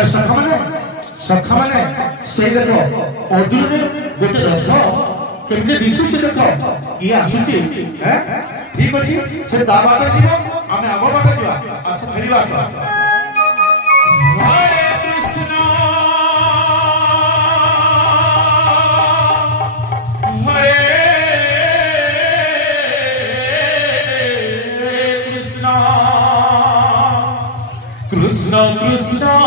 अरे सखा माने से देखो अदूर गोटे रथ केमते दिसुची देख किए आसुची हैं ठीक अछि से दा बाटे जीव आमे आगो बाटे जीवा आस खेलिबा आस हरे कृष्ण हरे कृष्ण कृष्ण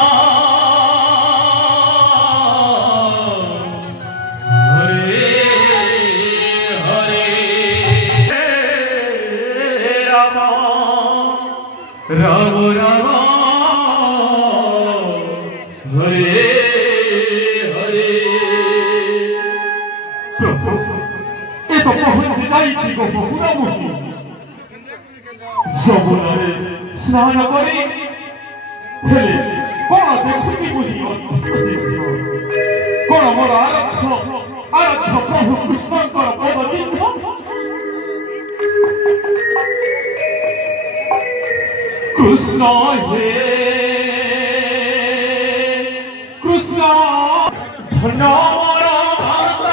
राम राम हरे हरे प्रभु ए तो पहुंच जाइछि गो बपुरा मुनि जमुनारे स्नान करी हेले कोन देखुछि मुनि कोन मोर आरक्ष प्रभु कृष्णकर पद चिन्ह कृष्ण हे कृष्ण धन्य मोर भारत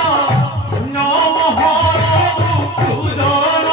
धन्य मोहर दुर्योधन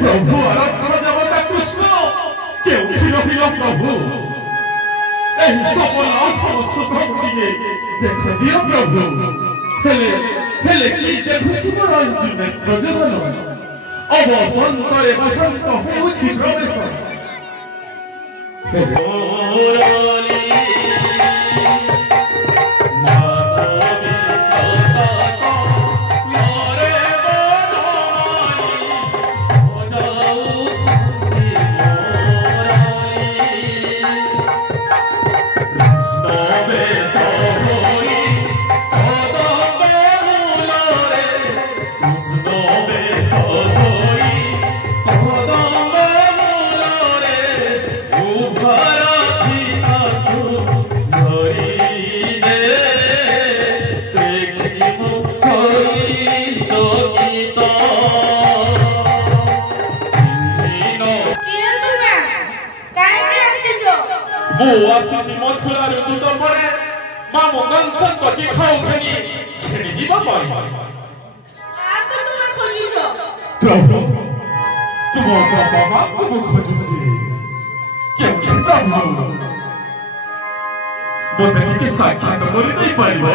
प्रभु आराध्य देवता कृष्ण केउठी रहिल प्रभु एही सबल आठम सुधम दिए देख दियो प्रभु हेले की देखुछि मोर नेत्र जगन अवसंतरे बसंत हेउछि प्रवेश मुरली आसी मथुरा दूत पड़े मामो कंसन कची खाऊ खनी खेली जीवा पाई आके तुम खोजिছো प्रभु तुम बाबा को खोजिছি क्यों प्रभु मोते टिके साक्षात करि नहीं पाइबो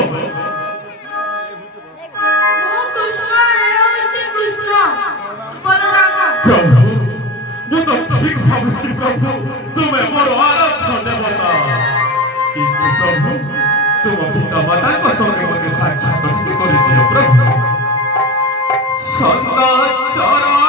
ओ कृष्ण आयोछि कृष्ण बलराम प्रभु मु तो ठीक भाबुछि प्रभु तुम्हें मोर आराध्य देवता किंतु प्रभु तुम पिता माता को संगे मते साक्षात कर दियो प्रभु सदा चरण